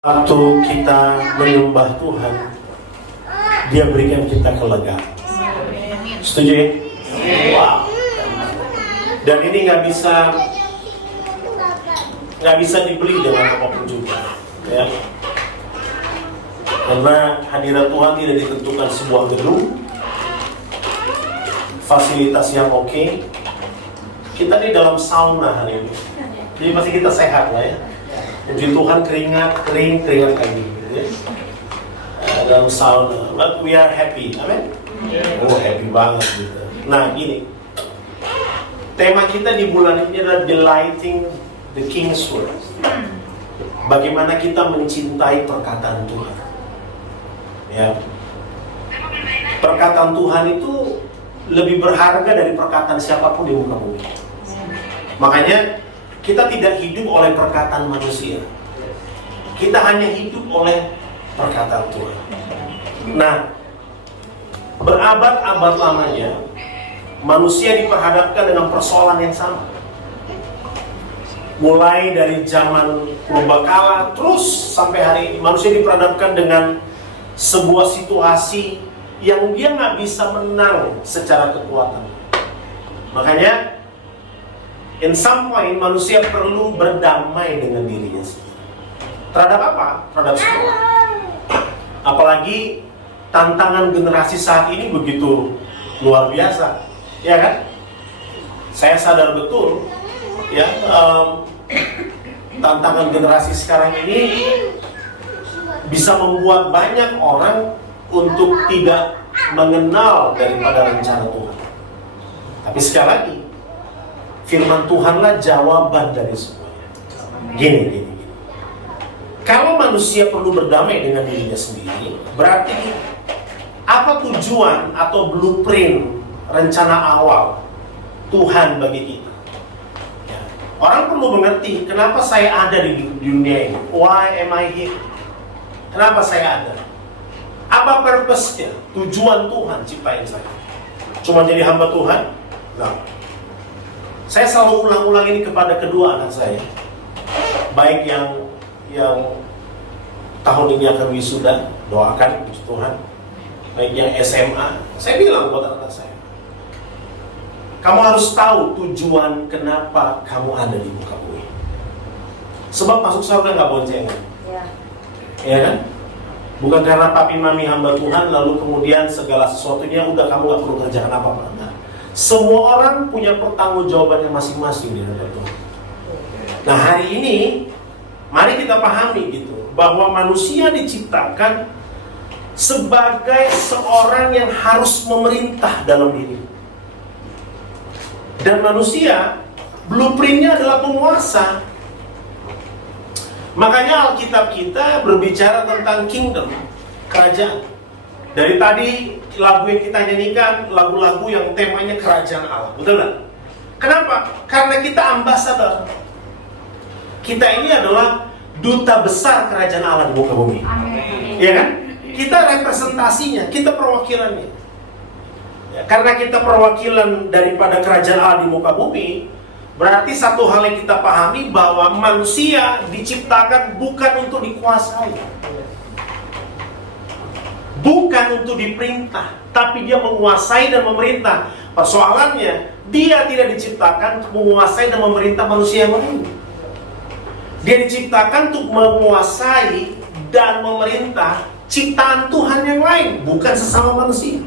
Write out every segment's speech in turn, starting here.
Waktu kita menyembah Tuhan, Dia berikan kita kelegaan. Setuju ya? Wow. Dan ini nggak bisa dibeli dengan apapun juga, ya. Karena hadirat Tuhan tidak ditentukan sebuah gedung, fasilitas yang oke. Kita di dalam sauna hari ini, jadi pasti kita sehat lah ya. Puji Tuhan, keringat lagi gitu ya. Dalam sauna, but we are happy, amin. Oh, happy banget gitu. Nah gini, tema kita di bulan ini adalah delighting the King's Word. Bagaimana kita mencintai perkataan Tuhan, ya. Perkataan Tuhan itu lebih berharga dari perkataan siapapun di muka bumi. Makanya kita tidak hidup oleh perkataan manusia. Kita hanya hidup oleh perkataan Tuhan. Nah, berabad-abad lamanya manusia diperhadapkan dengan persoalan yang sama. Mulai dari zaman purbakala terus sampai hari ini manusia diperhadapkan dengan sebuah situasi yang dia nggak bisa menang secara kekuatan. Makanya in some point, manusia perlu berdamai dengan dirinya sendiri. Terhadap apa? Terhadap semua. Apalagi tantangan generasi saat ini begitu luar biasa, ya kan? Saya sadar betul, ya, tantangan generasi sekarang ini bisa membuat banyak orang untuk tidak mengenal daripada rencana Tuhan. Tapi sekali lagi, firman Tuhanlah jawaban dari semuanya. Gini. Kalau manusia perlu berdamai dengan dirinya sendiri, berarti apa tujuan atau blueprint rencana awal Tuhan bagi kita? Ya. Orang perlu mengerti kenapa saya ada di dunia ini. Why am I here? Kenapa saya ada? Apa purpose-nya? Tujuan Tuhan ciptain saya. Cuma jadi hamba Tuhan? Nah. Saya selalu ulang-ulang ini kepada kedua anak saya, baik yang tahun ini akan wisuda, doakan puji Tuhan. Baik yang SMA, saya bilang buat anak saya, kamu harus tahu tujuan kenapa kamu ada di muka bumi. Sebab masuk surga nggak boncengan, ya kan? Bukan karena papi mami hamba Tuhan lalu kemudian segala sesuatunya udah kamu nggak perlu kerjakan apa-apa. Semua orang punya pertanggungjawabannya masing-masing di hadapan Tuhan. Nah hari ini, mari kita pahami gitu, bahwa manusia diciptakan sebagai seorang yang harus memerintah dalam diri. Dan manusia, blueprintnya adalah penguasa. Makanya Alkitab kita berbicara tentang kingdom, kerajaan. Dari tadi lagu yang kita nyanyikan, lagu-lagu yang temanya kerajaan Allah, betul nggak? Kenapa? Karena kita ambasador. Kita ini adalah duta besar kerajaan Allah di muka bumi. Amin. Ya kan? Kita representasinya, kita perwakilannya. Ya, karena kita perwakilan daripada kerajaan Allah di muka bumi, berarti satu hal yang kita pahami bahwa manusia diciptakan bukan untuk dikuasai. Bukan untuk diperintah, tapi dia menguasai dan memerintah. Persoalannya, dia tidak diciptakan untuk menguasai dan memerintah manusia yang lain. Dia diciptakan untuk menguasai dan memerintah ciptaan Tuhan yang lain, bukan sesama manusia.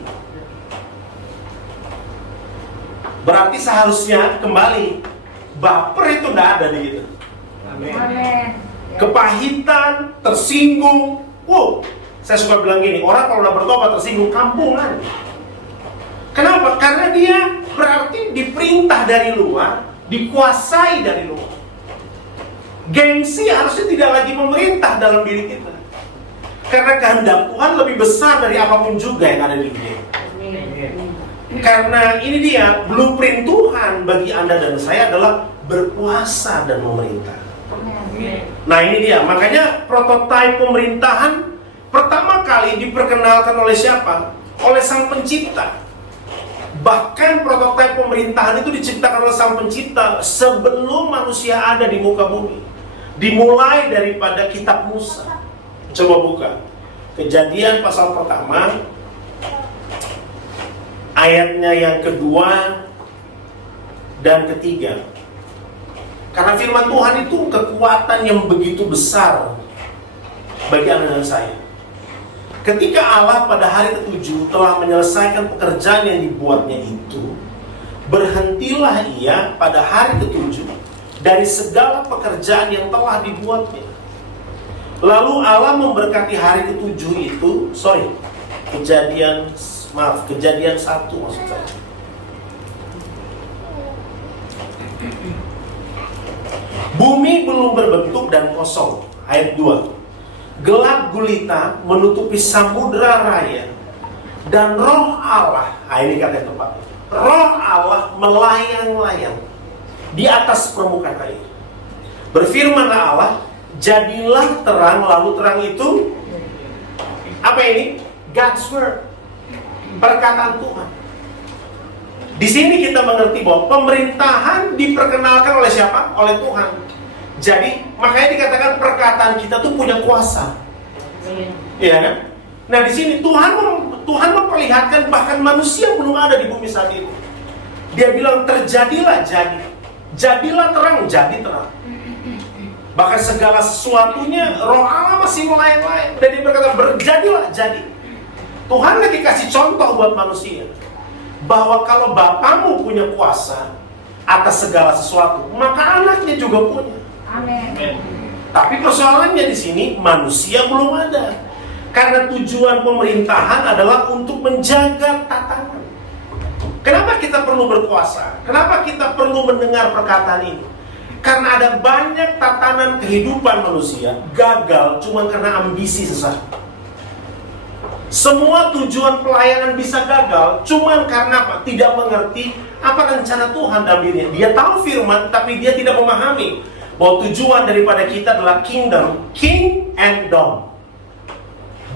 Berarti seharusnya kembali, baper itu tidak ada di kita. Amin. Kepahitan, tersinggung, saya suka bilang gini, orang kalau udah bertobat tersinggung kampungan. Kenapa? Karena dia berarti diperintah dari luar, dikuasai dari luar. Gengsi harusnya tidak lagi memerintah dalam diri kita. Karena kehendak Tuhan lebih besar dari apapun juga yang ada di dunia. Karena ini dia, blueprint Tuhan bagi Anda dan saya adalah berkuasa dan memerintah. Nah ini dia, makanya prototipe pemerintahan pertama kali diperkenalkan oleh siapa? Oleh Sang Pencipta. Bahkan prototipe pemerintahan itu diciptakan oleh Sang Pencipta sebelum manusia ada di muka bumi. Dimulai daripada kitab Musa. Coba buka Kejadian pasal pertama, ayatnya yang kedua dan ketiga. Karena firman Tuhan itu kekuatan yang begitu besar bagi Anda dan saya. Ketika Allah pada hari ke-7 telah menyelesaikan pekerjaan yang dibuatnya itu, berhentilah ia pada hari ke-7 dari segala pekerjaan yang telah dibuatnya. Lalu Allah memberkati hari ke-7 itu, Kejadian 1 maksud saya. Bumi belum berbentuk dan kosong. Ayat 2. Gelap gulita menutupi samudra raya, dan roh Allah, ini kata yang tepat, roh Allah melayang-layang di atas permukaan air. Berfirmanlah Allah, jadilah terang, lalu terang itu apa ini? God's word, perkataan Tuhan. Di sini kita mengerti bahwa pemerintahan diperkenalkan oleh siapa? Oleh Tuhan. Jadi makanya dikatakan perkataan kita tuh punya kuasa. Iya kan? Nah di sini Tuhan memperlihatkan bahkan manusia belum ada di bumi saat itu. Dia bilang terjadilah jadi, jadilah terang, jadi terang. Bahkan segala sesuatunya Roh Allah masih melayang-layang. Dan dia berkata berjadilah jadi. Tuhan lagi kasih contoh buat manusia bahwa kalau Bapamu punya kuasa atas segala sesuatu, maka anaknya juga punya. Amin. Tapi persoalannya di sini manusia belum ada. Karena tujuan pemerintahan adalah untuk menjaga tatanan. Kenapa kita perlu berkuasa? Kenapa kita perlu mendengar perkataan ini? Karena ada banyak tatanan kehidupan manusia gagal cuma karena ambisi sesaat. Semua tujuan pelayanan bisa gagal cuma karena apa? Tidak mengerti apa rencana Tuhan dalam dirinya. Dia tahu firman tapi dia tidak memahami bahwa tujuan daripada kita adalah kingdom, king and dom.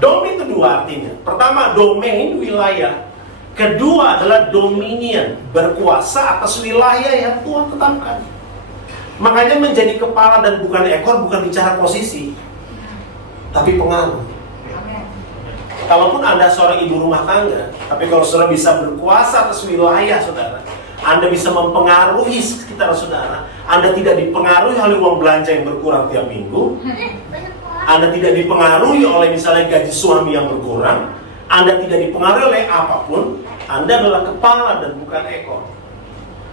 Dom itu dua artinya. Pertama domain, wilayah. Kedua adalah dominion, berkuasa atas wilayah yang Tuhan tetapkan. Makanya menjadi kepala dan bukan ekor bukan bicara posisi, tapi pengaruh. Kalaupun Anda seorang ibu rumah tangga, tapi kalau saudara bisa berkuasa atas wilayah saudara, Anda bisa mempengaruhi sekitar saudara. Anda tidak dipengaruhi oleh uang belanja yang berkurang tiap minggu. Anda tidak dipengaruhi oleh misalnya gaji suami yang berkurang. Anda tidak dipengaruhi oleh apapun. Anda adalah kepala dan bukan ekor.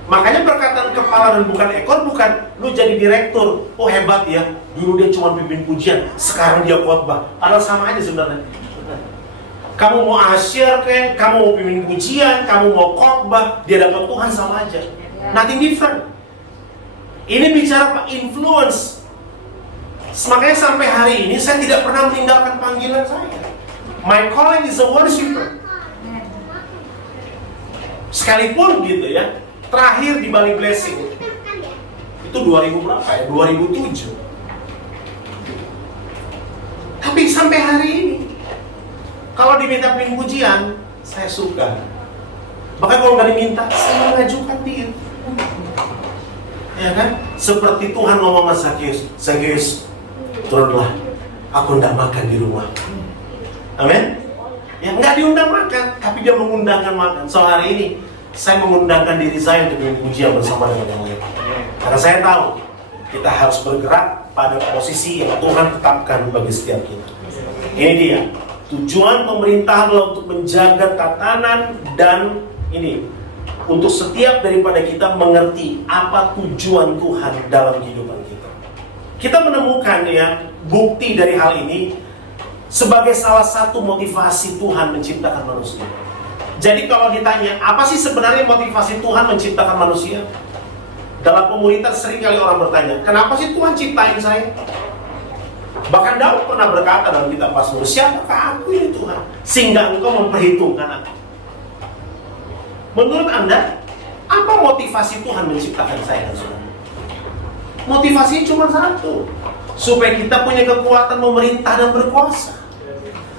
Makanya perkataan kepala dan bukan ekor bukan lu jadi direktur. Oh hebat ya, dulu dia cuma pimpin pujian, sekarang dia khotbah. Padahal sama aja sebenarnya. Kamu mau asyir kan, kamu mau pimpin pujian, kamu mau khotbah, dia dapat Tuhan sama aja. Nothing different. Ini bicara apa? Influence. Makanya sampai hari ini saya tidak pernah meninggalkan panggilan saya. My calling is a worshiper. Sekalipun gitu ya, terakhir di Bali Blessing itu 2000 berapa ya? 2007. Tapi sampai hari ini kalau diminta pimpin pujian, saya suka. Bahkan kalau nggak diminta, saya mengajukan dia. Ya kan? Seperti Tuhan ngomong sama Zakheus, Zakheus, turunlah, aku tidak makan di rumah. Amin? Ya nggak diundang makan, tapi dia mengundangkan makan. So hari ini, saya mengundangkan diri saya untuk pimpin pujian bersama dengan yang lain. Karena saya tahu, kita harus bergerak pada posisi yang Tuhan tetapkan bagi setiap kita. Ini dia. Tujuan pemerintah adalah untuk menjaga tatanan dan ini untuk setiap daripada kita mengerti apa tujuan Tuhan dalam kehidupan kita. Kita menemukan ya bukti dari hal ini sebagai salah satu motivasi Tuhan menciptakan manusia. Jadi kalau ditanya apa sih sebenarnya motivasi Tuhan menciptakan manusia? Dalam komunitas seringkali orang bertanya, kenapa sih Tuhan ciptain saya? Bahkan Daud pernah berkata dalam kitab Mazmur, siapakah aku ini Tuhan? Sehingga engkau memperhitungkan aku. Menurut Anda, apa motivasi Tuhan menciptakan saya dan saudara? Motivasinya cuma satu, supaya kita punya kekuatan memerintah dan berkuasa.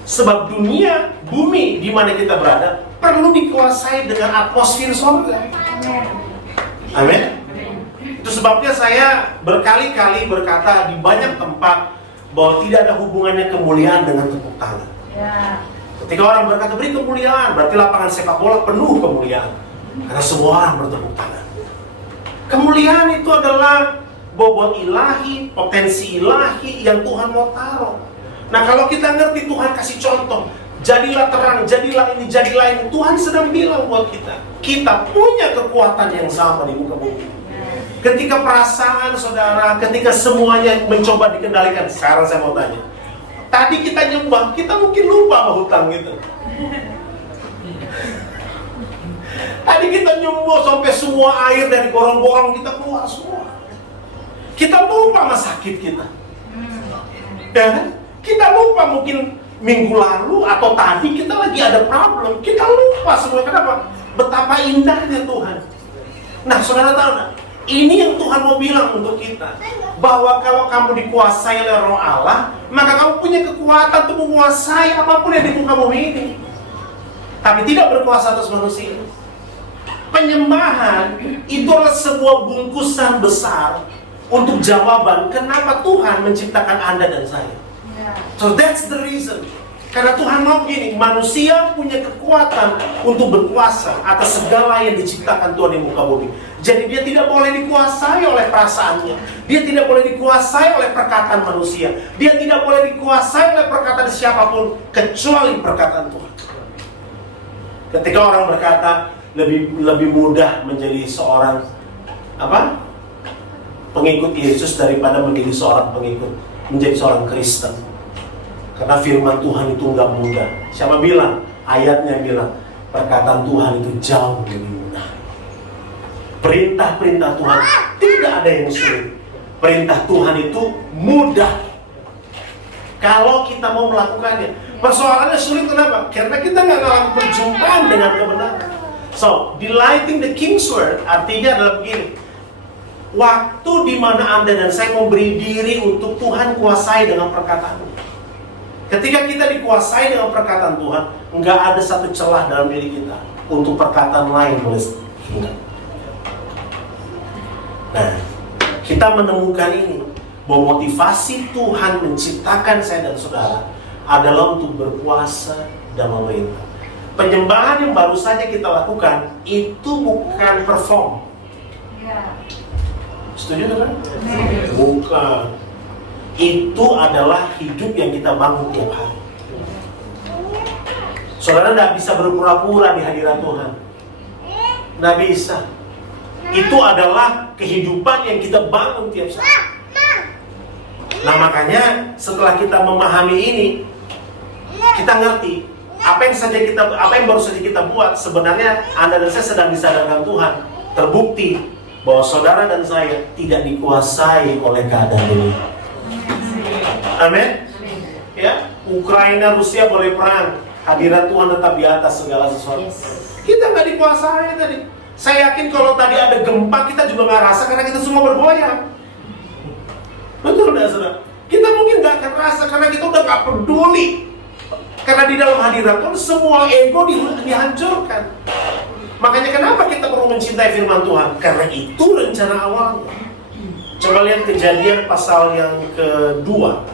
Sebab dunia, bumi di mana kita berada, perlu dikuasai dengan atmosfer surga. Amin. Itu sebabnya saya berkali-kali berkata di banyak tempat bahwa tidak ada hubungannya kemuliaan dengan tepuk tangan. Ketika orang berkata beri kemuliaan, berarti lapangan sepak bola penuh kemuliaan. Karena semua orang bertepuk tangan. Kemuliaan itu adalah bobot ilahi, potensi ilahi yang Tuhan mau taruh. Nah, kalau kita ngerti Tuhan kasih contoh, jadilah terang, jadilah ini, jadilah ini. Tuhan sedang bilang buat kita punya kekuatan yang sama di muka bumi. Ketika perasaan saudara, ketika semuanya mencoba dikendalikan, sekarang saya mau tanya, tadi kita nyembah, kita mungkin lupa sama hutang gitu. Tadi kita nyembah sampai semua air dari gorong-gorong kita keluar semua. Kita lupa sama sakit kita. Ya kan? Kita lupa mungkin minggu lalu atau tadi kita lagi ada problem. Kita lupa semua. Kenapa? Betapa indahnya Tuhan. Nah, saudara tahu nggak? Ini yang Tuhan mau bilang untuk kita, bahwa kalau kamu dikuasai oleh Roh Allah, maka kamu punya kekuatan untuk menguasai apapun yang di muka bumi ini. Tapi tidak berkuasa atas manusia. Penyembahan itu adalah sebuah bungkusan besar untuk jawaban kenapa Tuhan menciptakan Anda dan saya. So that's the reason. Karena Tuhan mau gini, manusia punya kekuatan untuk berkuasa atas segala yang diciptakan Tuhan di muka bumi. Jadi dia tidak boleh dikuasai oleh perasaannya. Dia tidak boleh dikuasai oleh perkataan manusia. Dia tidak boleh dikuasai oleh perkataan siapapun kecuali perkataan Tuhan. Ketika orang berkata lebih mudah menjadi seorang pengikut Yesus daripada menjadi seorang Kristen. Karena firman Tuhan itu nggak mudah. Siapa bilang? Ayatnya bilang perkataan Tuhan itu jauh lebih mudah. Perintah-perintah Tuhan tidak ada yang sulit. Perintah Tuhan itu mudah kalau kita mau melakukannya. Persoalannya sulit kenapa? Karena kita nggak ngalamin perjumpaan dengan kebenaran. So, delighting the King's Word artinya adalah begini. Waktu di mana Anda dan saya memberi diri untuk Tuhan kuasai dengan perkataan. Ketika kita dikuasai dengan perkataan Tuhan, nggak ada satu celah dalam diri kita untuk perkataan lain boleh hinggap. Nah, kita menemukan ini, bahwa motivasi Tuhan menciptakan saya dan saudara adalah untuk berkuasa dan memerintah. Penyembahan yang baru saja kita lakukan itu bukan perform. Setuju kan? Bukan. Itu adalah hidup yang kita bangun tiap hari. Saudara tidak bisa berpura-pura di hadirat Tuhan. Tidak bisa. Itu adalah kehidupan yang kita bangun tiap saat. Nah, makanya setelah kita memahami ini, kita ngerti apa yang baru saja kita buat sebenarnya Anda dan saya sedang disadarkan Tuhan. Terbukti bahwa saudara dan saya tidak dikuasai oleh keadaan ini. Amin. Ya, Ukraina, Rusia boleh perang, hadirat Tuhan tetap di atas segala sesuatu. Kita nggak dikuasai tadi. Saya yakin kalau tadi ada gempa kita juga nggak rasa karena kita semua bergoyang. Betul nggak saudara? Kita mungkin nggak akan rasa karena kita udah nggak peduli. Karena di dalam hadirat Tuhan semua ego dihancurkan. Makanya kenapa kita perlu mencintai firman Tuhan? Karena itu rencana awalnya. Coba lihat Kejadian pasal yang kedua,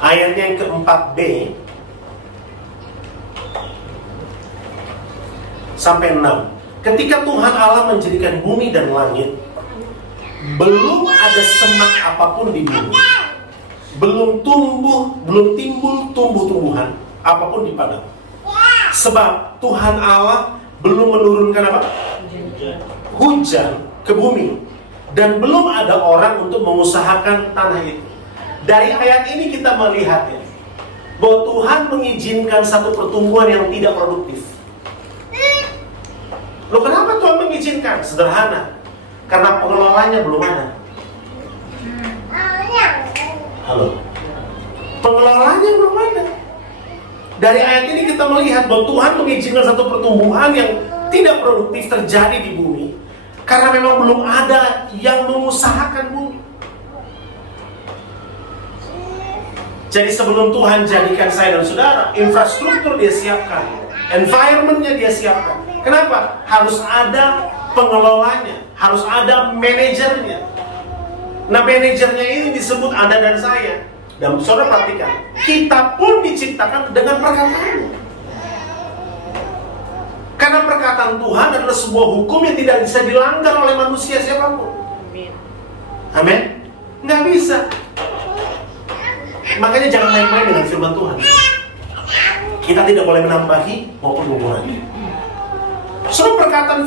ayatnya yang ke-4b sampai 6. Ketika Tuhan Allah menjadikan bumi dan langit, belum ada semak apapun di bumi, belum timbul tumbuh-tumbuhan apapun di padang. Sebab Tuhan Allah belum menurunkan apa? Hujan ke bumi, dan belum ada orang untuk mengusahakan tanah itu. Dari ayat ini kita melihat ya, bahwa Tuhan mengizinkan satu pertumbuhan yang tidak produktif. Loh, kenapa Tuhan mengizinkan? Sederhana, karena pengelolanya belum ada. Halo, pengelolanya belum ada. Dari ayat ini kita melihat bahwa Tuhan mengizinkan satu pertumbuhan yang tidak produktif terjadi di bumi karena memang belum ada yang mengusahakan bumi. Jadi sebelum Tuhan jadikan saya dan saudara, infrastruktur dia siapkan, environment-nya dia siapkan. Kenapa? Harus ada pengelolanya, harus ada manajernya. Nah, manajernya ini disebut Anda dan saya. Dan saudara perhatikan, kita pun diciptakan dengan perkataan. Karena perkataan Tuhan adalah sebuah hukum yang tidak bisa dilanggar oleh manusia siapapun. Amin? Nggak bisa. Makanya jangan main-main dengan firman Tuhan. Kita tidak boleh menambahi maupun mengurangi. Perkatakan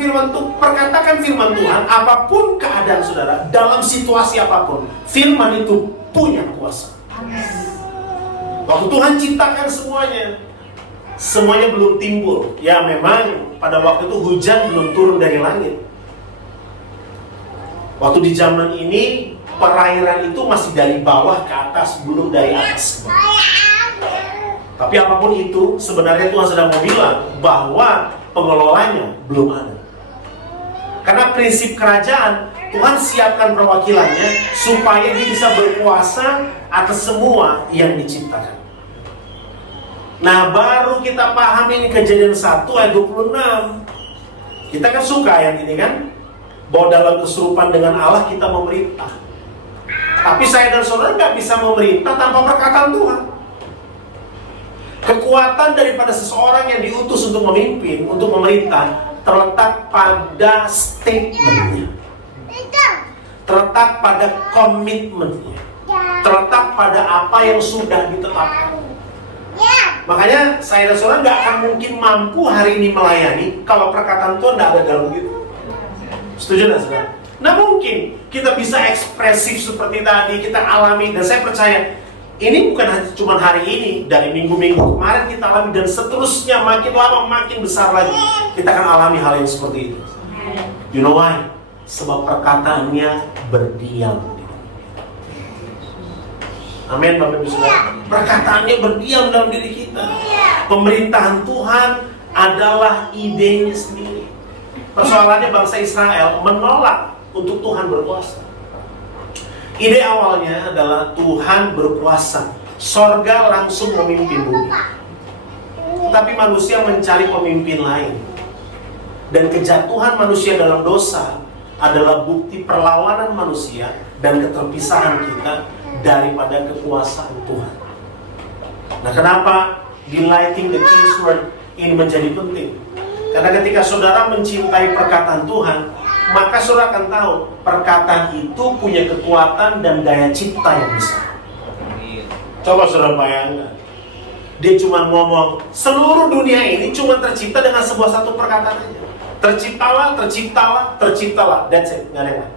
firman Tuhan, apapun keadaan saudara, dalam situasi apapun, firman itu punya kuasa. Waktu Tuhan ciptakan semuanya belum timbul. Ya memang pada waktu itu hujan belum turun dari langit. Waktu di zaman ini perairan itu masih dari bawah ke atas, belum dari atas ke bawah. Tapi apapun itu, sebenarnya Tuhan sedang mau bilang bahwa pengelolanya belum ada. Karena prinsip kerajaan, Tuhan siapkan perwakilannya supaya dia bisa berkuasa atas semua yang diciptakan. Nah, baru kita paham ini Kejadian 1 ayat 26. Kita kan suka ayat ini kan, bahwa dalam kesurupan dengan Allah kita memerintah. Tapi saya dan saudara nggak bisa memerintah tanpa perkataan Tuhan. Kekuatan daripada seseorang yang diutus untuk memimpin, untuk memerintah, terletak pada statementnya, terletak pada komitmennya, terletak pada apa yang sudah ditetapkan. Makanya saya dan saudara nggak akan mungkin mampu hari ini melayani kalau perkataan Tuhan nggak ada dalam itu. Setuju nggak saudara? Nah mungkin kita bisa ekspresif seperti tadi, kita alami, dan saya percaya ini bukan cuma hari ini, dari minggu-minggu kemarin kita alami, dan seterusnya makin lama makin besar lagi kita akan alami hal yang seperti itu. You know why? Sebab perkataannya berdiam. Amin, Bapak Ibu Saudara. Perkataannya berdiam dalam diri kita. Pemerintahan Tuhan adalah idenya sendiri. Persoalannya bangsa Israel menolak untuk Tuhan berkuasa. Ide awalnya adalah Tuhan berkuasa, sorga langsung memimpin bumi. Tapi manusia mencari pemimpin lain. Dan kejatuhan manusia dalam dosa adalah bukti perlawanan manusia dan keterpisahan kita daripada kekuasaan Tuhan. Nah, kenapa delighting the King's word ini menjadi penting? Karena ketika saudara mencintai perkataan Tuhan, maka saudara akan tahu perkataan itu punya kekuatan dan daya cipta yang besar. Coba saudara bayangkan, dia cuma ngomong, seluruh dunia ini cuma tercipta dengan sebuah satu perkataan aja. Terciptalah, terciptalah, terciptalah. That's it, nggak ada yang lain.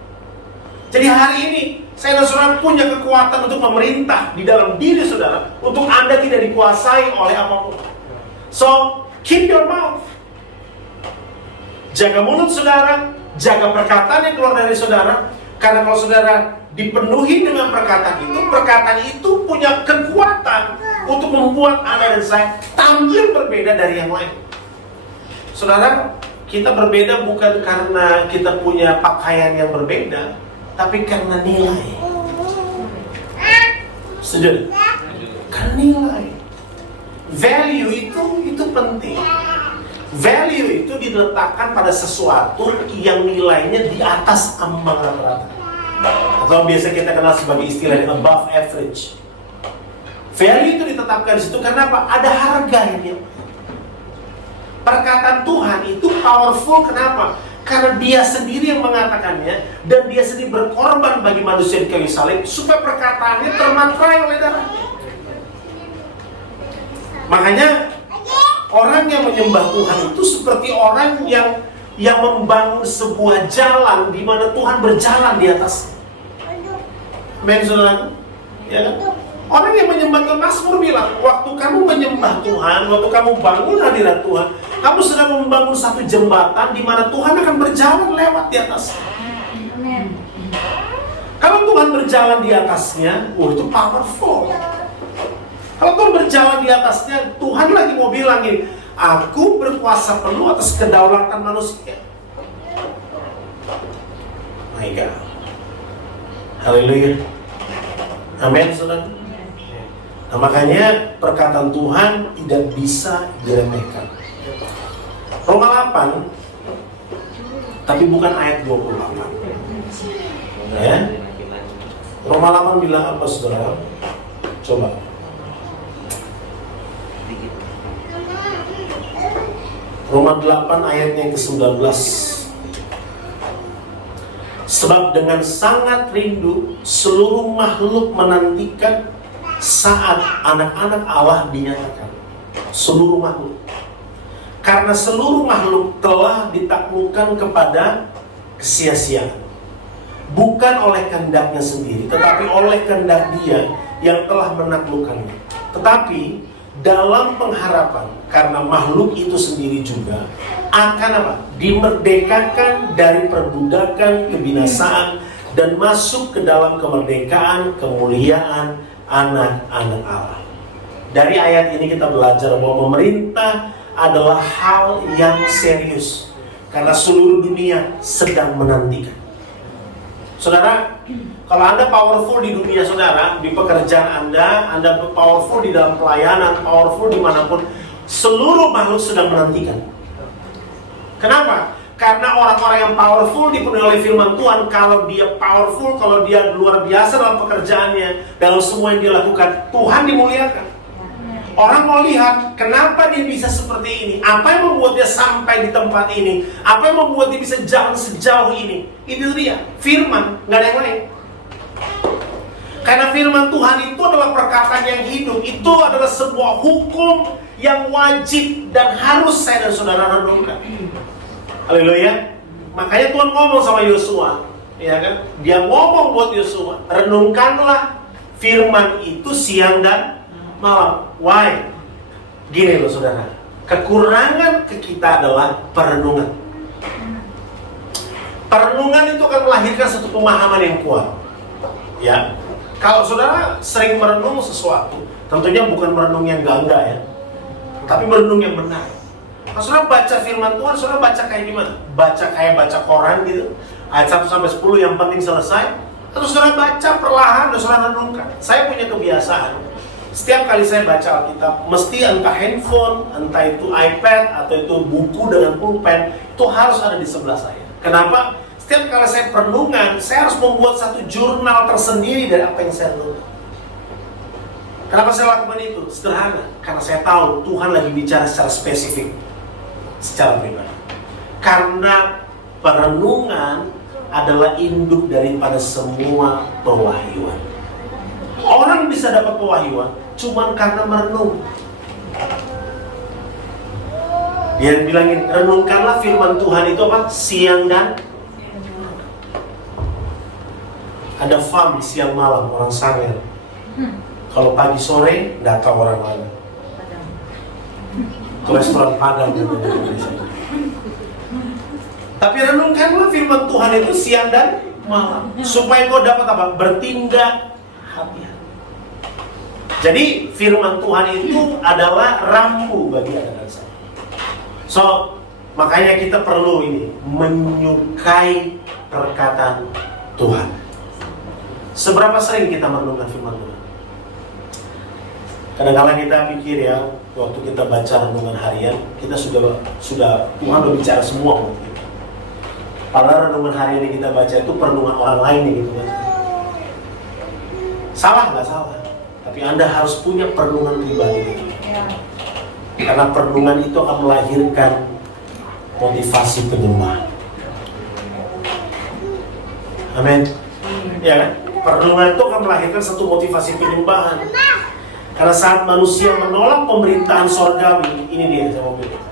Jadi hari ini saya dan saudara punya kekuatan untuk memerintah di dalam diri saudara, untuk Anda tidak dikuasai oleh apapun. So, keep your mouth. Jaga mulut saudara, jaga perkataan yang keluar dari saudara. Karena kalau saudara dipenuhi dengan perkataan itu punya kekuatan untuk membuat Anda dan saya tampil berbeda dari yang lain. Saudara, kita berbeda bukan karena kita punya pakaian yang berbeda, tapi karena nilai. Setuju? Karena nilai. Value itu penting. Value itu diletakkan pada sesuatu yang nilainya di atas ambang rata-rata, atau biasa kita kenal sebagai istilah above average. Value itu ditetapkan di situ karena apa? Ada harganya. Perkataan Tuhan itu powerful, kenapa? Karena dia sendiri yang mengatakannya, dan dia sendiri berkorban bagi manusia di kayu salib supaya perkataannya termatrai oleh darahnya. Makanya orang yang menyembah Tuhan itu seperti orang yang membangun sebuah jalan di mana Tuhan berjalan di atasnya. Amin, saudara. Ya. Orang yang menyembah Tuhan, Mazmur bilang, waktu kamu menyembah Tuhan, waktu kamu bangun hadirat Tuhan, kamu sedang membangun satu jembatan di mana Tuhan akan berjalan lewat di atasnya. Kalau Tuhan berjalan di atasnya, itu powerful. Kalau Tuhan berjalan di atasnya, Tuhan lagi mau bilang gini, aku berkuasa penuh atas kedaulatan manusia. My God. Haleluya. Amin, saudara. Nah, makanya perkataan Tuhan tidak bisa diremehkan. Roma 8, tapi bukan ayat 28. Ya. Roma 8 bilang apa, saudara? Coba. Roma 8 ayatnya yang ke-19. Sebab dengan sangat rindu seluruh makhluk menantikan saat anak-anak Allah dinyatakan. Seluruh makhluk. Karena seluruh makhluk telah ditaklukkan kepada kesia-siaan. Bukan oleh kehendaknya sendiri, tetapi oleh kehendak Dia yang telah menaklukkannya. Tetapi dalam pengharapan, karena makhluk itu sendiri juga akan apa? Dimerdekakan dari perbudakan kebinasaan dan masuk ke dalam kemerdekaan kemuliaan anak-anak Allah. Dari ayat ini kita belajar bahwa pemerintah adalah hal yang serius karena seluruh dunia sedang menantikan. Saudara, kalau Anda powerful di dunia saudara, di pekerjaan Anda powerful di dalam pelayanan, powerful dimanapun, seluruh makhluk sedang menantikan. Kenapa? Karena orang-orang yang powerful dipenuhi oleh firman Tuhan. Kalau dia powerful, kalau dia luar biasa dalam pekerjaannya, dalam semua yang dia lakukan, Tuhan dimuliakan. Orang mau lihat, kenapa dia bisa seperti ini? Apa yang membuat dia sampai di tempat ini? Apa yang membuat dia bisa jalan sejauh ini? Itu dia, firman, nggak ada yang lain. Karena firman Tuhan itu adalah perkataan yang hidup. Itu adalah sebuah hukum yang wajib dan harus saya dan saudara renungkan. Haleluya. Makanya Tuhan ngomong sama Yosua, ya kan? Dia ngomong buat Yosua, renungkanlah firman itu siang dan malam. Why? Gini loh saudara, kekurangan ke kita adalah perenungan. Perenungan itu akan melahirkan satu pemahaman yang kuat. Ya, kalau saudara sering merenung sesuatu, tentunya bukan merenung yang enggak ya, tapi merenung yang benar. Kalau saudara baca firman Tuhan, saudara baca kayak gimana? Baca koran gitu, ayat 1-10 yang penting selesai. Terus saudara baca perlahan dan saudara renungkan. Saya punya kebiasaan, setiap kali saya baca Alkitab, mesti entah handphone, entah itu iPad, atau itu buku dengan pulpen, itu harus ada di sebelah saya. Kenapa? Setiap kali saya perenungan, saya harus membuat satu jurnal tersendiri dari apa yang saya renungkan. Kenapa saya lakukan itu? Sederhana, karena saya tahu Tuhan lagi bicara secara spesifik, secara pribadi. Karena perenungan adalah induk daripada semua pewahyuan. Orang bisa dapat pewahyuan cuman karena merenung. Dia bilangin, renungkanlah firman Tuhan itu apa? Siang dan ada farm siang malam, orang Sangir. Kalau pagi sore, nggak tahu orang mana. Restoran Padang gitu. Tapi renungkanlah firman Tuhan itu siang dan malam, supaya kau dapat apa? Bertindak hati-hati. Jadi firman Tuhan itu adalah rambu bagi Anda dan saya. So, makanya kita perlu ini menyukai perkataan Tuhan. Seberapa sering kita merenungkan firman Tuhan? Kadang-kadang kita pikir ya, waktu kita baca renungan harian, kita sudah Tuhan udah bicara semua buat kita. Padahal renungan harian yang kita baca itu perenungan orang lain yang kita baca. Salah nggak salah, tapi Anda harus punya perenungan pribadi. Karena perenungan itu akan melahirkan motivasi penyembahan. Amin. Ya kan? Perenungan itu akan melahirkan satu motivasi penyembahan. Karena saat manusia menolak pemerintahan sorgawi, ini dia saya mau bilang,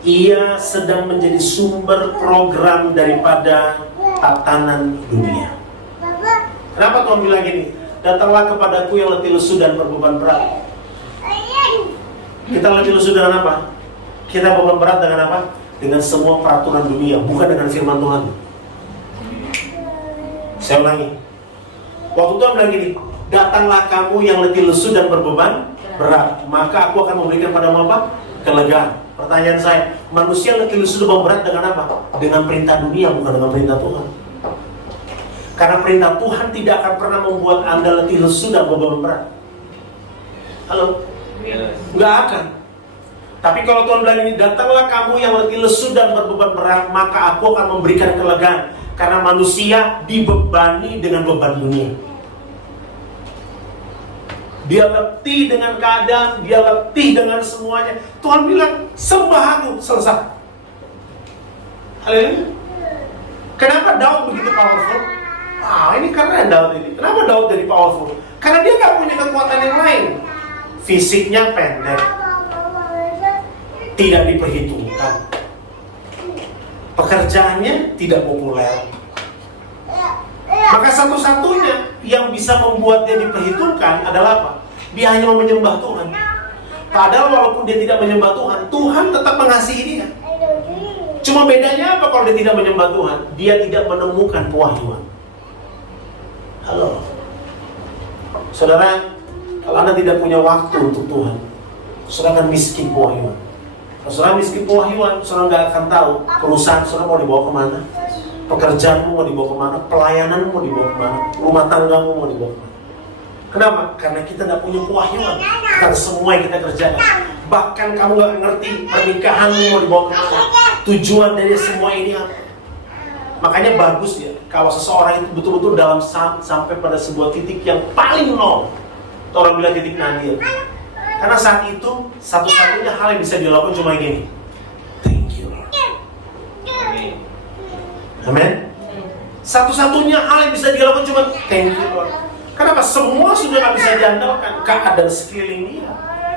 ia sedang menjadi sumber program daripada tatanan dunia. Kenapa Tuhan bilang gini? Datanglah kepadaku yang letih lesu dan berbeban berat. Kita letih lesu dengan apa? Kita beban berat dengan apa? Dengan semua peraturan dunia, bukan dengan firman Tuhan. Saya ulangi. Waktu Tuhan bilang gini, datanglah kamu yang letih lesu dan berbeban berat, maka aku akan memberikan padamu apa? Kelegaan. Pertanyaan saya, manusia letih lesu dan beban berat dengan apa? Dengan perintah dunia, bukan dengan perintah Tuhan. Karena perintah Tuhan tidak akan pernah membuat Anda letih lesu dan beban berat. Halo? Nggak akan. Tapi kalau Tuhan bilang ini, datanglah kamu yang letih lesu dan berbeban berat, maka aku akan memberikan kelegaan. Karena manusia dibebani dengan beban dunia. dia letih dengan keadaan, dia letih dengan semuanya. Tuhan bilang, sembah aku, selesai. Haleluya. Kenapa Daud begitu powerful? Ini keren Daud ini. Kenapa Daud jadi powerful? Karena dia nggak punya kekuatan yang lain. Fisiknya pendek, tidak diperhitungkan. Pekerjaannya tidak populer. Maka satu-satunya yang bisa membuat dia diperhitungkan adalah apa? Dia hanya menyembah Tuhan. Padahal walaupun dia tidak menyembah Tuhan, Tuhan tetap mengasihi dia. Cuma bedanya apa kalau dia tidak menyembah Tuhan? Dia tidak menemukan pewahyuan. Halo. Saudara, kalau Anda tidak punya waktu untuk Tuhan, saudara akan miskin pewahyuan. Kalau saudara miskin pewahyuan, saudara nggak akan tahu perusahaan saudara mau dibawa kemana, pekerjaanmu mau dibawa kemana, pelayananmu mau dibawa kemana, rumah tanggamu mau dibawa kemana. Kenapa? Karena kita nggak punya pewahyuan akan semua yang kita kerjakan. Bahkan kamu nggak ngerti pernikahanmu mau dibawa kemana, tujuan dari semua ini apa. Makanya bagus ya kalau seseorang itu betul-betul dalam sampai pada sebuah titik yang paling nol. Orang bilang titik nadir. Karena saat itu satu-satunya hal yang bisa dilakukan cuma gini. Thank you Lord. Amen. Satu-satunya hal yang bisa dilakukan cuma thank you Lord. Kenapa? Semua sudah nggak bisa diandalkan. Keadaan sekeliling dia,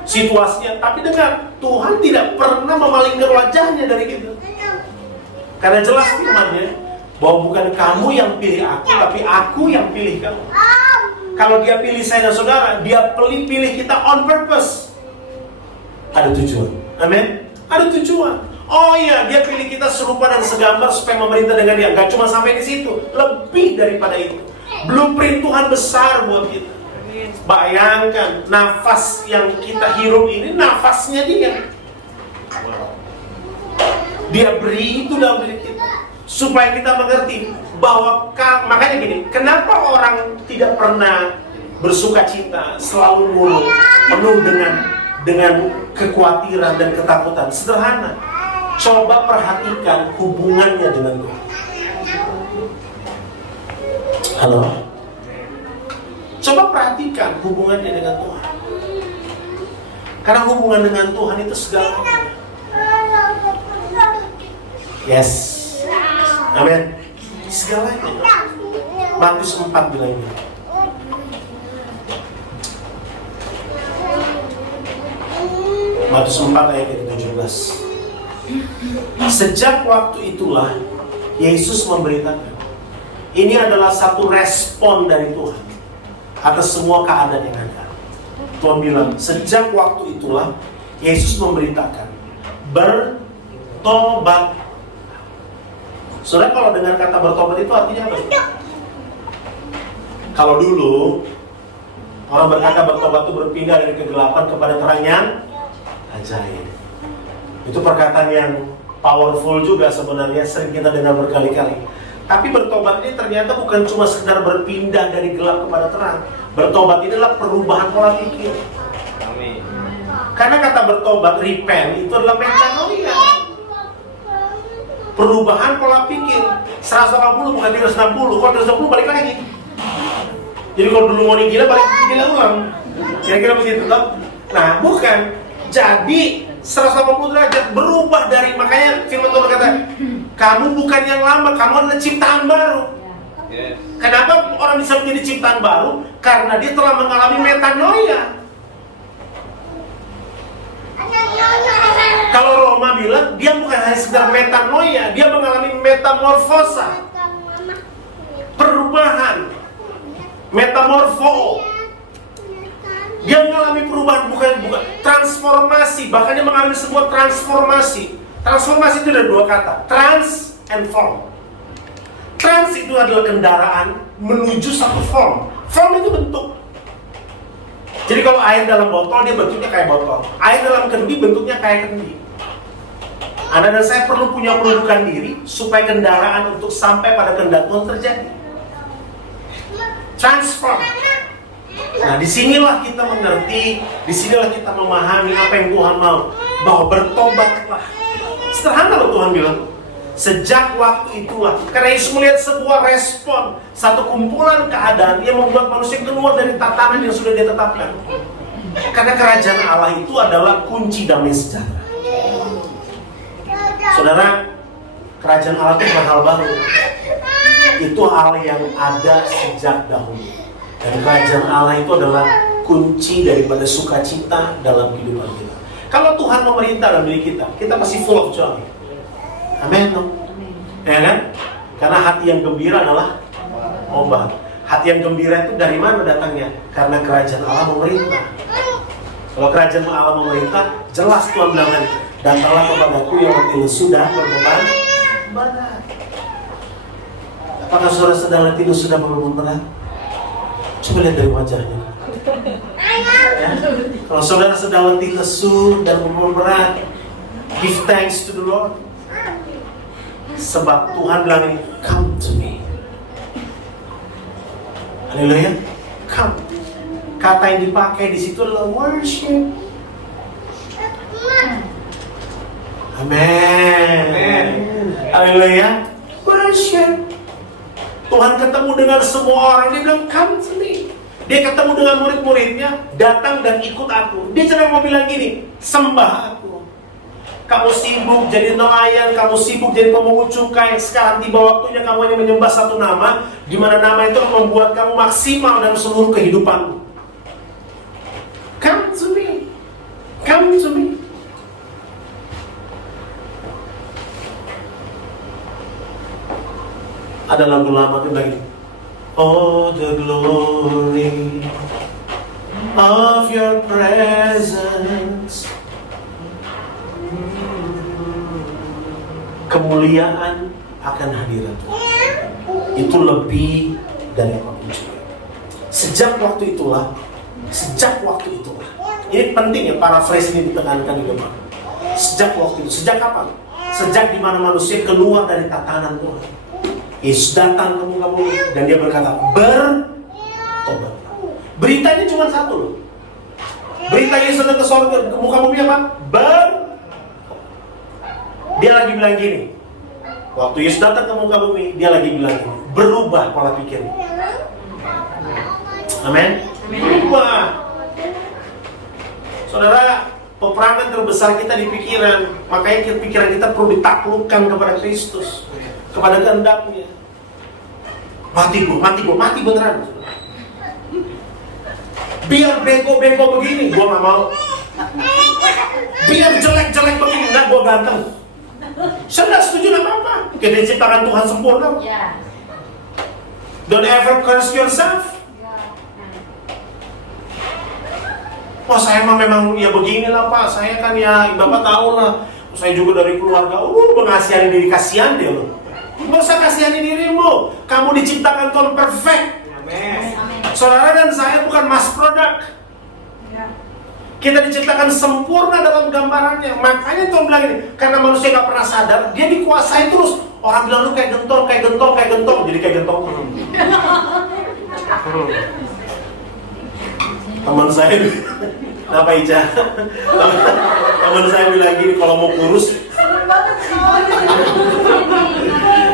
situasinya. Tapi dengar, Tuhan tidak pernah memalingkan wajahnya dari kita. Karena jelas firman-Nya bahwa bukan kamu yang pilih aku, tapi aku yang pilih kamu. Kalau dia pilih saya dan saudara, dia pilih kita on purpose. Ada tujuan. Amin. Ada tujuan. Oh iya, dia pilih kita serupa dan segambar supaya memerintah dengan dia. Gak cuma sampai di situ, lebih daripada itu. Blueprint Tuhan besar buat kita. Bayangkan, nafas yang kita hirup ini nafasnya dia. Dia beri itu dalam diri kita supaya kita mengerti bahwa makanya gini, kenapa orang tidak pernah bersuka cita, selalu murung, penuh dengan kekhawatiran dan ketakutan? Sederhana. Coba perhatikan hubungannya dengan Tuhan. Halo? Coba perhatikan hubungannya dengan Tuhan. Karena hubungan dengan Tuhan itu segalanya. Yes. Amin. Segalanya. Matius 4 bilang ini. Matius 4 ayat 17. Sejak waktu itulah Yesus memberitakan, ini adalah satu respon dari Tuhan atas semua keadaan yang ada. Tuhan bilang, sejak waktu itulah Yesus memberitakan, bertobat. Saudara, kalau dengar kata bertobat itu artinya apa? Kalau dulu orang berkata bertobat itu berpindah dari kegelapan kepada terang yang ajaib. Itu perkataan yang powerful juga sebenarnya, sering kita dengar berkali-kali. Tapi bertobat ini ternyata bukan cuma sekedar berpindah dari gelap kepada terang. Bertobat ini adalah perubahan pola pikir. Amin. Karena kata bertobat, repent, itu adalah metanoia. Perubahan pola pikir. 180 bukan 360. Kalau 360 balik lagi. Jadi kalau dulu mau gila, balik gila ulang. Kira-kira begitu kan? Nah, bukan. Jadi 180 derajat berubah dari, makanya firman Tuhan berkata, kamu bukan yang lama, kamu adalah ciptaan baru. Yes. Kenapa orang bisa menjadi ciptaan baru? Karena dia telah mengalami metanoia. Kalau Roma bilang, dia bukan hanya sekedar metanoia, dia mengalami metamorfosa. Perubahan. Metamorfo. Dia mengalami perubahan, bukan transformasi. Bahkan dia mengalami sebuah transformasi. Transformasi itu ada dua kata, trans and form. Trans itu adalah kendaraan menuju satu form. Form itu bentuk. Jadi kalau air dalam botol, dia bentuknya kayak botol. Air dalam kendi, bentuknya kayak kendi. Anda dan saya perlu punya penundukan diri supaya kendaraan untuk sampai pada kehendak Tuhan terjadi. Transform. Nah, disinilah kita mengerti, disinilah kita memahami apa yang Tuhan mau. Bahwa bertobatlah. Sederhana loh Tuhan bilang. Sejak waktu itulah, karena Yesus melihat sebuah respon, satu kumpulan keadaan yang membuat manusia keluar dari tatanan yang sudah dia tetapkan. Karena kerajaan Allah itu adalah kunci damai sejahtera. Saudara, kerajaan Allah itu bukan hal baru. Itu hal yang ada sejak dahulu. Dan kerajaan Allah itu adalah kunci daripada sukacita dalam kehidupan kita. Kalau Tuhan memerintah dalam diri kita, kita pasti full of joy. Amin. Ya kan? Karena hati yang gembira adalah obat. Hati yang gembira itu dari mana datangnya? Karena kerajaan Allah memerintah. Kalau kerajaan Allah memerintah, jelas Tuhan bilang, datanglah kepadaku yang letih lesu dan berbeban berat. Apakah saudara sedang letih lesu dan berbeban berat? Coba lihat dari wajahnya. Ya? Kalau saudara sedang letih lesu dan berbeban berat, give thanks to the Lord. Sebab Tuhan bilang ini, come to me. Haleluya, come. Kata yang dipakai di situ adalah worship. Amin. Haleluya, worship. Tuhan ketemu dengan semua orang, dia bilang come to me. Dia ketemu dengan murid-muridnya, datang dan ikut aku. Dia cuma mau bilang gini, sembah aku. Kamu sibuk jadi nelayan, kamu sibuk jadi pemungut cukai. Sekarang tiba waktunya kamu hanya menyembah satu nama, di mana nama itu membuat kamu maksimal dalam seluruh kehidupanmu. Come to me, come to me. Ada lagu lama itu lagi. Oh, the glory of your presence. Kemuliaan akan hadirat Tuhan itu lebih dari apapun juga. Sejak waktu itulah, ini penting ya, paraphrase ini ditekankan di depan. Sejak waktu itu, sejak kapan? Sejak dimana manusia keluar dari tatanan Tuhan. Yesus datang ke muka bumi dan dia berkata, bertobat. Beritanya cuma satu loh. Berita Yesus datang ke surga, ke muka bumi apa? Dia lagi bilang gini. Waktu Yesus datang ke muka bumi, dia lagi bilang gini, berubah pola pikir. Amin. Berubah. Saudara, peperangan terbesar kita di pikiran. Makanya pikiran kita perlu ditaklukkan kepada Kristus, kepada kehendaknya. Mati beneran. Biar bego-bego begini, gua gak mau. Biar jelek-jelek begini, enggak, gua ganteng. Saya gak setuju gak apa-apa. Kita diciptakan Tuhan sempurna. Don't ever curse yourself. Oh, saya memang ya beginilah Pak. Saya kan ya, Bapak tahu lah. Saya juga dari keluarga, mengasihi diri, kasihan dia loh. Gak usah kasihani dirimu. Kamu diciptakan Tuhan perfect. Amin. Saudara dan saya bukan mass product. Kita diciptakan sempurna dalam gambarannya. Makanya Tuhan bilang ini, karena manusia gak pernah sadar, dia dikuasai terus. Orang bilang lu kayak gentong. Jadi kayak gentong. Teman saya, kenapa Ica? Teman saya bilang gini, kalau mau kurus,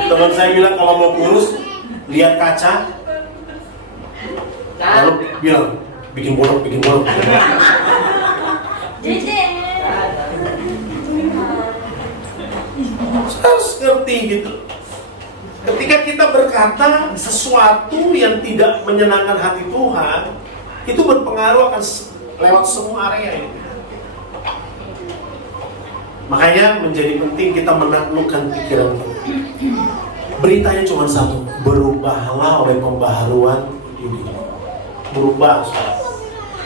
teman saya bilang kalau mau kurus, lihat kaca, lalu bilang, bikin bolong. Harus ngerti gitu. Ketika kita berkata sesuatu yang tidak menyenangkan hati Tuhan, itu berpengaruh akan lewat semua area ini. Makanya menjadi penting kita menaklukkan pikiran kita. Beritanya cuma satu, berubahlah oleh pembaharuan diri. Berubah.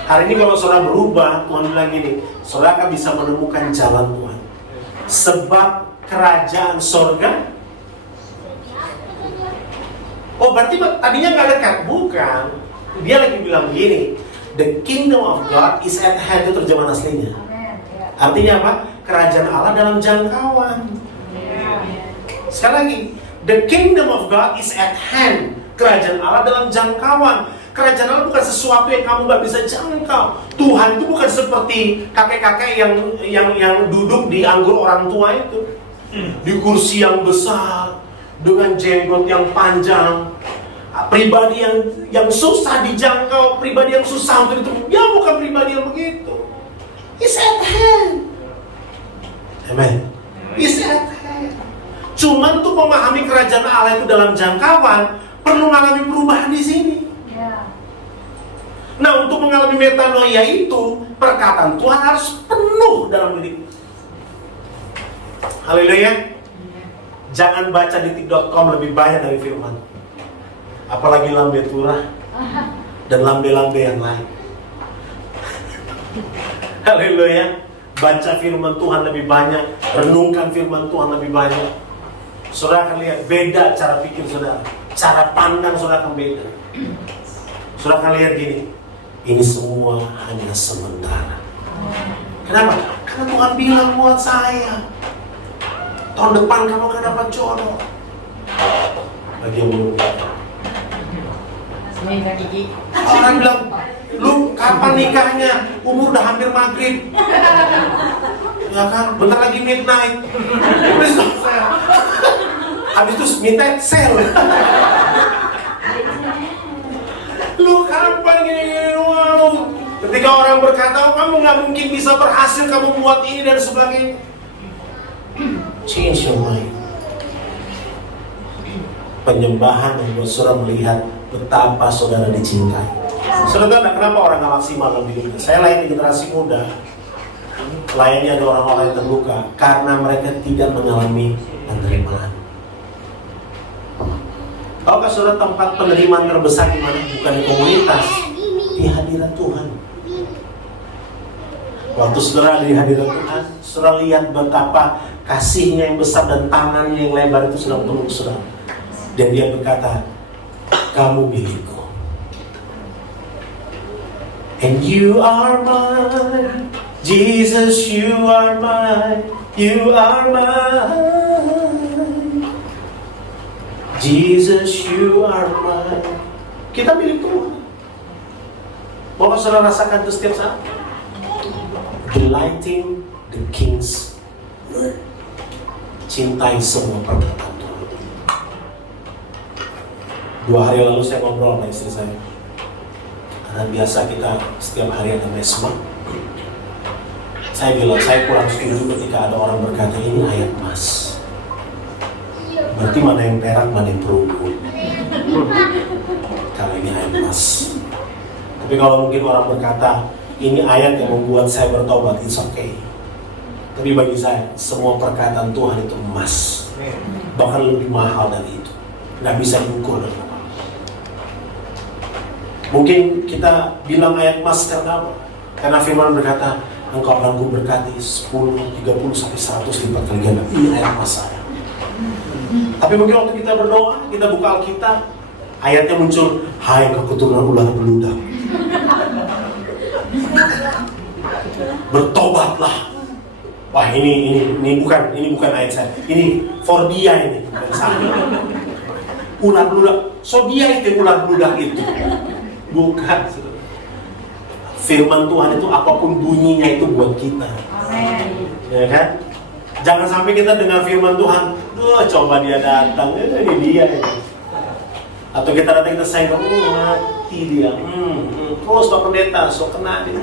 Hari ini kalau saudara berubah, Tuhan bilang gini, saudara akan bisa menemukan jalan Tuhan. Sebab kerajaan sorga. Oh berarti tadinya nggak dekat? Bukan. Dia lagi bilang gini, the kingdom of God is at hand, itu terjemahan aslinya. Artinya apa? Kerajaan Allah dalam jangkauan. Sekali lagi, the kingdom of God is at hand. Kerajaan Allah dalam jangkauan. Kerajaan Allah bukan sesuatu yang kamu gak bisa jangkau. Tuhan itu bukan seperti kakek-kakek yang duduk di anggur orang tua itu. di kursi yang besar, dengan jenggot yang panjang, pribadi yang susah dijangkau, pribadi yang susah untuk itu. Ya bukan pribadi yang begitu. He's at hand. Amen. He's at hand. Cuman untuk memahami kerajaan Allah itu dalam jangkauan, perlu mengalami perubahan di sini. Nah, untuk mengalami metanoia itu, perkataan Tuhan harus penuh dalam diri. Haleluya. Jangan baca detik.com lebih banyak dari firman. Apalagi lambe turah dan lambe-lambe yang lain. Haleluya. Baca firman Tuhan lebih banyak, renungkan firman Tuhan lebih banyak. Saudara akan lihat beda cara pikir saudara. Cara pandang saudara akan beda. Saudara akan lihat gini, ini semua hanya sementara. Kenapa? Karena Tuhan bilang buat saya, tahun depan kamu akan dapat jodoh. Bagi yang belum dapat. Orang bilang, lu kapan nikahnya? Umur udah hampir maghrib. Ya kan, bentar lagi midnight. Please don't fail. Habis itu midnight sale. Lu kapan gini? Wow. Ketika orang berkata, oh, kamu gak mungkin bisa berhasil, kamu buat ini dan sebagainya. Change your mind. Penyembahan membuat saudara melihat betapa saudara dicintai. Saudara tahu kenapa orang gak maksimal dalam hidupnya? Saya layani generasi muda, layani ada orang-orang yang terluka karena mereka tidak mengalami penerimaan. Tahukah saudara tempat penerimaan terbesar di mana? Bukan di komunitas, di hadirat Tuhan. Waktu saudara di hadirat Tuhan, saudara lihat betapa kasihnya yang besar dan tangannya yang lebar itu sedang peluk saudara. Dan dia berkata, kamu milikku. And you are mine, Jesus, you are mine, you are mine. Jesus, you are mine. Kita milik Tuhan. Mau saudara rasakan itu setiap saat? Delighting the King's word. Cintai semua perkataan Tuhan. 2 hari lalu saya ngobrol sama istri saya. Karena biasa kita setiap hari ada mesma. Saya bilang, saya kurang setuju ketika ada orang berkata, ini ayat emas. Berarti mana yang perak, mana yang perunggu. Kalau ini ayat emas. Tapi kalau mungkin orang berkata, ini ayat yang membuat saya bertobat, it's okay. Tapi bagi saya, semua perkataan Tuhan itu emas. Bahkan lebih mahal dari itu. Nggak bisa diukur dengan apa. Mungkin kita bilang ayat emas karena apa? Karena firman berkata, engkau akan ku berkati 10, 30, sampai 100 lipat kali ganda. Ini ayat emas saya. Tapi mungkin waktu kita berdoa, kita buka Alkitab, ayatnya muncul, hai kau keturunan ular beludak, bertobatlah. Wah ini bukan ayat saya. Ini for dia ini, bukan saya. Ular beludak, so dia itu ular beludak itu. Bukan. Firman Tuhan itu apapun bunyinya itu buat kita. Amen. Ya kan? Jangan sampai kita dengar firman Tuhan, coba dia datang, ini dia ini. Atau kita datang kita sayang, mati dia. Terus Pak Pendeta, so kena dia.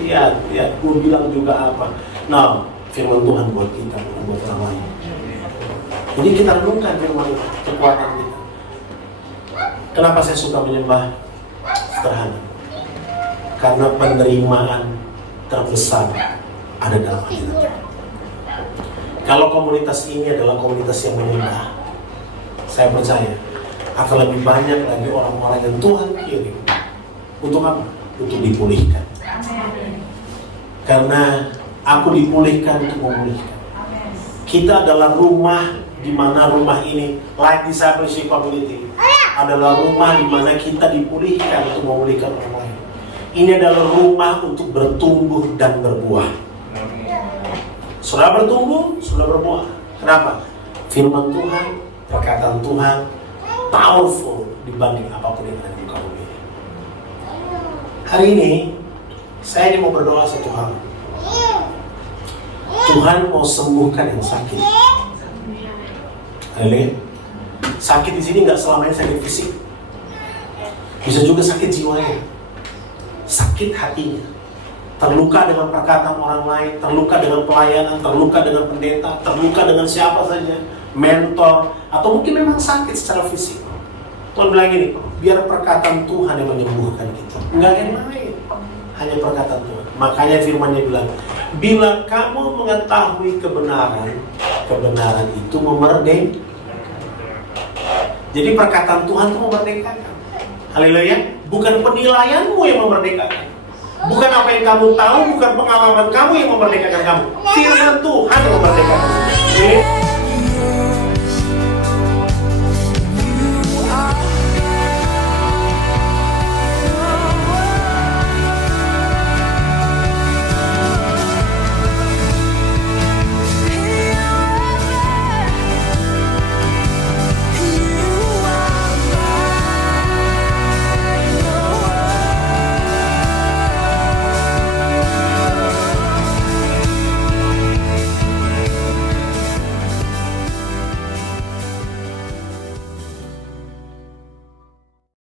Lihat, gue bilang juga apa. Nah, firman Tuhan buat kita, bukan buat orang lain. Jadi kita renungkan firman itu, kekuatan kita. Kenapa saya suka menyembah sederhana? Karena penerimaan terbesar ada dalam hadirat. Kalau komunitas ini adalah komunitas yang menyembah, saya percaya akan lebih banyak lagi orang-orang yang Tuhan kirim. Untuk apa? Untuk dipulihkan. Karena aku dipulihkan untuk memulihkan. Kita adalah rumah di mana rumah ini, Light Discipleship Community, adalah rumah di mana kita dipulihkan untuk memulihkan orang lain. Ini adalah rumah untuk bertumbuh dan berbuah. Sudah bertumbuh, sudah berbuah. Kenapa? Firman Tuhan, perkataan Tuhan, powerful dibanding apapun yang ada di muka bumi. Hari ini, saya mau berdoa satu hal. Tuhan mau sembuhkan yang sakit. Haleluya. Sakit di sini nggak selamanya sakit fisik, bisa juga sakit jiwanya, sakit hatinya, terluka dengan perkataan orang lain, terluka dengan pelayanan, terluka dengan pendeta, terluka dengan siapa saja, mentor, atau mungkin memang sakit secara fisik. Tuhan bilang gini, biar perkataan Tuhan yang menyembuhkan kita, nggak yang lain, hanya perkataan Tuhan. Makanya firman-Nya bilang, bila kamu mengetahui kebenaran, kebenaran itu memerdekakan. Jadi perkataan Tuhan itu memerdekakan. Haleluya. Bukan penilaianmu yang memerdekakan, bukan apa yang kamu tahu, bukan pengalaman kamu yang memerdekakan kamu. Firman Tuhan yang memerdekakan.